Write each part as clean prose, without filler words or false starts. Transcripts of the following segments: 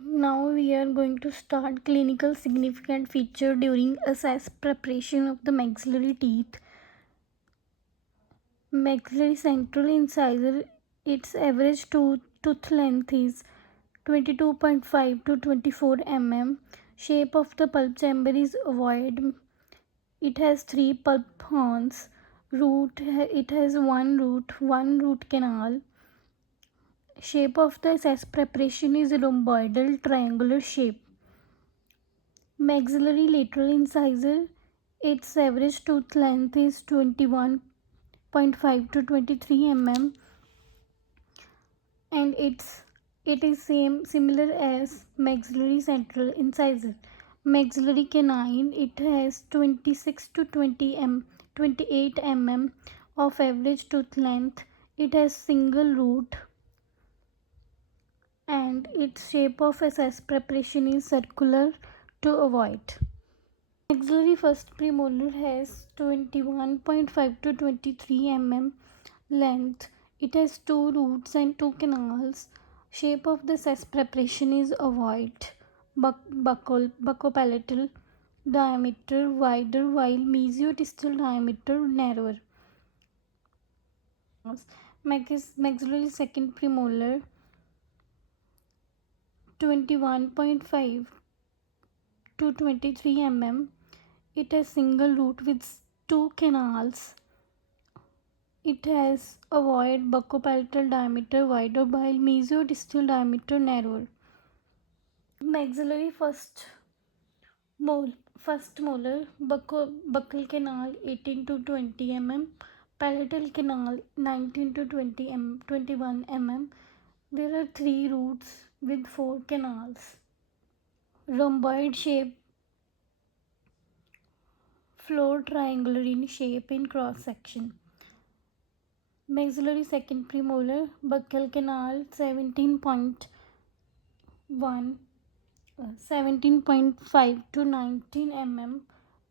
Now we are going to start clinical significant feature during assess preparation of the maxillary teeth. Maxillary central incisor, its average tooth length is 22.5 to 24 mm. Shape of the pulp chamber is ovoid. It has three pulp horns. It has one root canal. Shape of the access preparation is rhomboidal triangular shape. Maxillary lateral incisor, its average tooth length is 21.5 to 23 mm, and it is similar as maxillary central incisor. Maxillary canine, it has 26 to 28 mm of average tooth length. It has single root and its shape of SS preparation is circular to avoid. Maxillary first premolar has 21.5 to 23 mm length. It has two roots and two canals. Shape of the SS preparation is ovoid. Buccopalatal diameter wider while mesiodistal diameter narrower. Maxillary second premolar 21.5 to 23 mm. It has single root with two canals. It has ovoid buccopalatal diameter wider while mesiodistal diameter narrower. Maxillary first molar buccal canal 18 to 20 mm. Palatal canal 19 to 21 mm. There are three roots with four canals. Rhomboid shape, floor triangular in shape in cross section. Maxillary second premolar buccal canal 17.5 to 19 mm.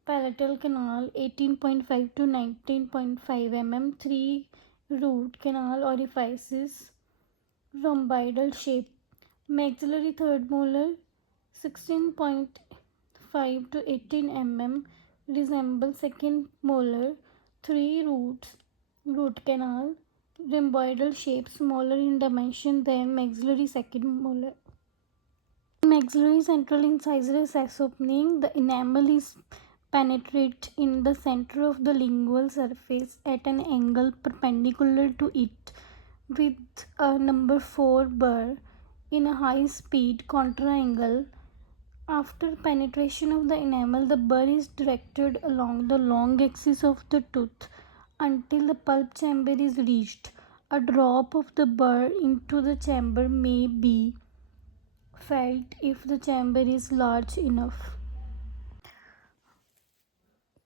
Palatal canal 18.5 to 19.5 mm. Three root canal orifices. Rhomboidal shape. Maxillary third molar 16.5 to 18 mm. Resembles second molar. Three root canal. Rhomboidal shape, smaller in dimension than maxillary second molar. Maxillary central incisor access opening. The enamel is penetrate in the center of the lingual surface at an angle perpendicular to it with a number 4 burr in a high speed contra angle. After penetration of the enamel, the burr is directed along the long axis of the tooth until the pulp chamber is reached. A drop of the burr into the chamber may be felt if the chamber is large enough.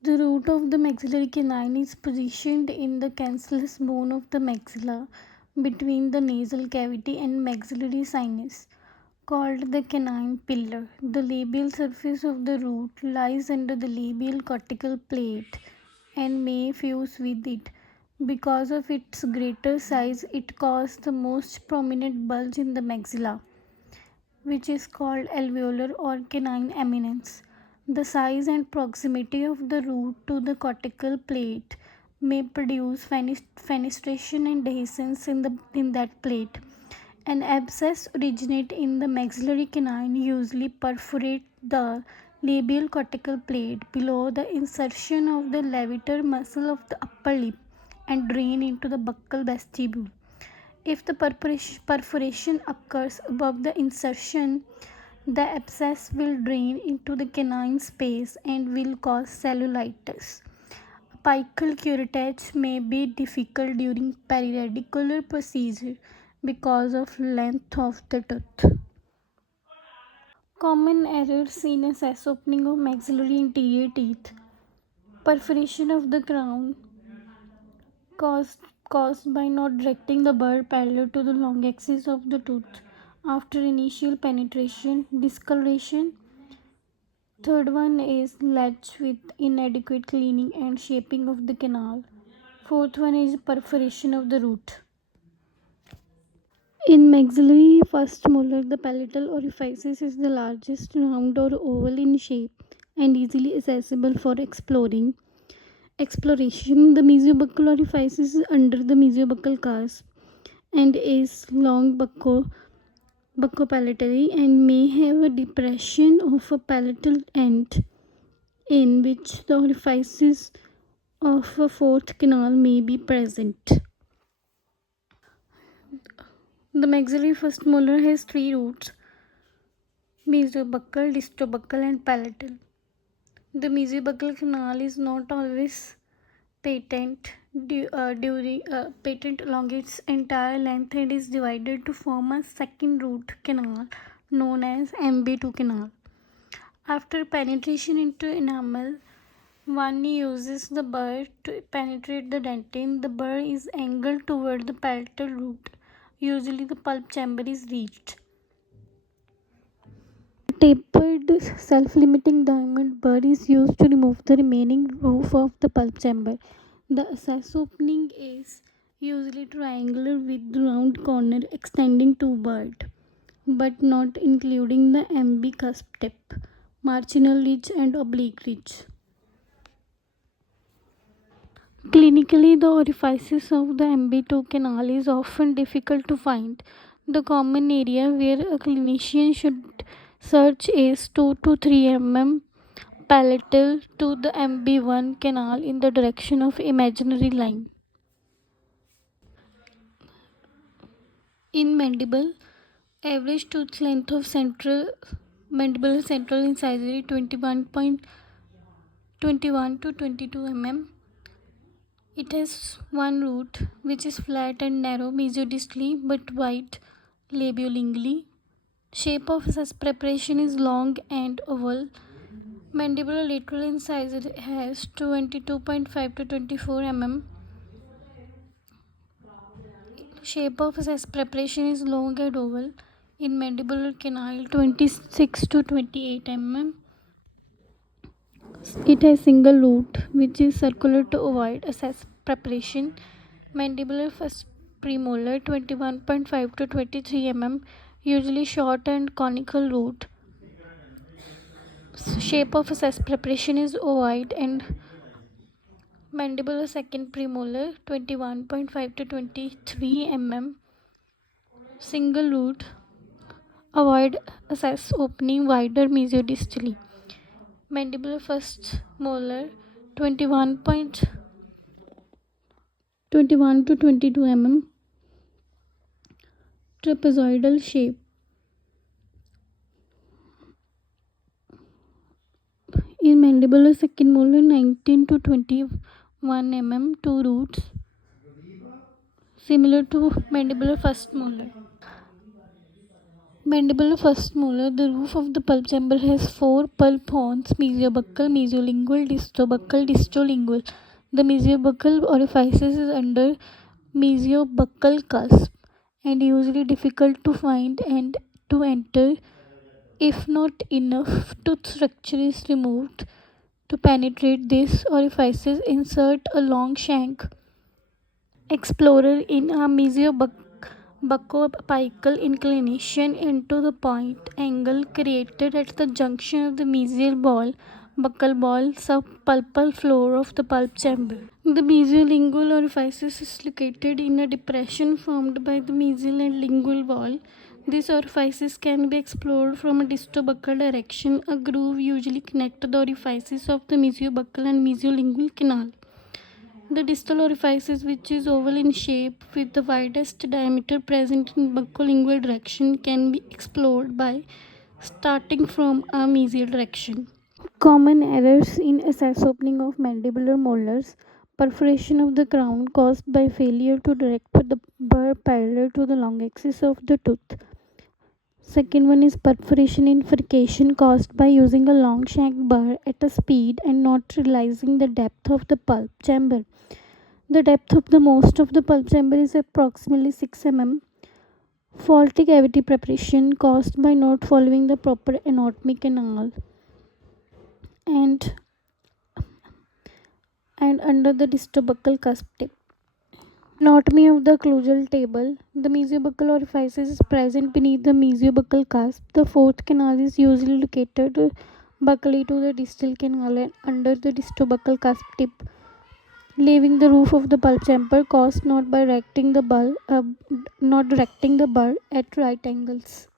The root of the maxillary canine is positioned in the cancellous bone of the maxilla between the nasal cavity and maxillary sinus, called the canine pillar. The labial surface of the root lies under the labial cortical plate and may fuse with it. Because of its greater size, it causes the most prominent bulge in the maxilla, which is called alveolar or canine eminence. The size and proximity of the root to the cortical plate may produce fenestration and dehiscence in that plate. An abscess originates in the maxillary canine, usually perforate the labial cortical plate below the insertion of the levator muscle of the upper lip and drain into the buccal vestibule. If the perforation occurs above the insertion, the abscess will drain into the canine space and will cause cellulitis. Apical curettage may be difficult during periradicular procedure because of length of the tooth. Common errors in access opening of maxillary interior teeth. Perforation of the crown caused by not directing the burr parallel to the long axis of the tooth after initial penetration. Discoloration. Third one is latch with inadequate cleaning and shaping of the canal. Fourth one is perforation of the root. In maxillary first molar, the palatal orifices is the largest, round or oval in shape, and easily accessible for exploration. The mesiobuccal orifice is under the mesiobuccal cusp and is long buccopalatary and may have a depression of a palatal end in which the orifices of a fourth canal may be present. The maxillary first molar has three roots: mesiobuccal, distobuccal, and palatal. The mesiobuccal canal is not always patent along its entire length and is divided to form a second root canal known as MB2 canal. After penetration into enamel, one uses the burr to penetrate the dentin. The burr is angled toward the palatal root. Usually, the pulp chamber is reached. Tapered self-limiting diamond burr is used to remove the remaining roof of the pulp chamber. The access opening is usually triangular with round corner extending toward, but not including the MB cusp tip, marginal ridge and oblique ridge. Clinically, the orifices of the MB2 canal is often difficult to find. The common area where a clinician should search is 2 to 3 mm palatal to the MB1 canal in the direction of imaginary line. In mandible, average tooth length of central mandibular central incisor 21.21 to 22 mm. It has one root which is flat and narrow mesiodistally but wide labiolingually. Shape of such preparation is long and oval. Mandibular lateral incisor has 22.5 to 24 mm. Shape of such preparation is long and oval. In mandibular canal 26 to 28 mm. It has single root which is circular to avoid access preparation. Mandibular first premolar 21.5 to 23 mm, usually short and conical root. Shape of access preparation is ovoid, and mandibular second premolar 21.5 to 23 mm, single root, avoid access opening wider mesiodistally. Mandibular first molar 21 to 22 mm, trapezoidal shape. In mandibular second molar 19 to 21 mm, two roots, similar to mandibular first molar. Mandibular first molar, the roof of the pulp chamber has four pulp horns: mesiobuccal, mesiolingual, distobuccal, distolingual. The mesiobuccal orifices is under mesiobuccal cusp and usually difficult to find and to enter if not enough tooth structure is removed. To penetrate these orifices, insert a long shank explorer in a mesiobuccoapical inclination into the point angle created at the junction of the mesial ball, buccal ball, subpulpal floor of the pulp chamber. The mesiolingual orifice is located in a depression formed by the mesial and lingual wall. These orifices can be explored from a distobuccal direction. A groove usually connects the orifices of the mesiobuccal and mesiolingual canal. The distal orifice, which is oval in shape with the widest diameter present in buccolingual direction, can be explored by starting from a mesial direction. Common errors in access opening of mandibular molars: perforation of the crown caused by failure to direct the burr parallel to the long axis of the tooth. Second one is perforation in furcation caused by using a long shank burr at a speed and not realizing the depth of the pulp chamber. The depth of the most of the pulp chamber is approximately 6 mm. Faulty cavity preparation caused by not following the proper anatomy canal and under the distobuccal cusp tip. Anatomy of the occlusal table. The mesiobuccal orifice is present beneath the mesiobuccal cusp. The fourth canal is usually located buccally to the distal canal and under the distobuccal cusp tip, leaving the roof of the pulp chamber caused not directing the bulb at right angles.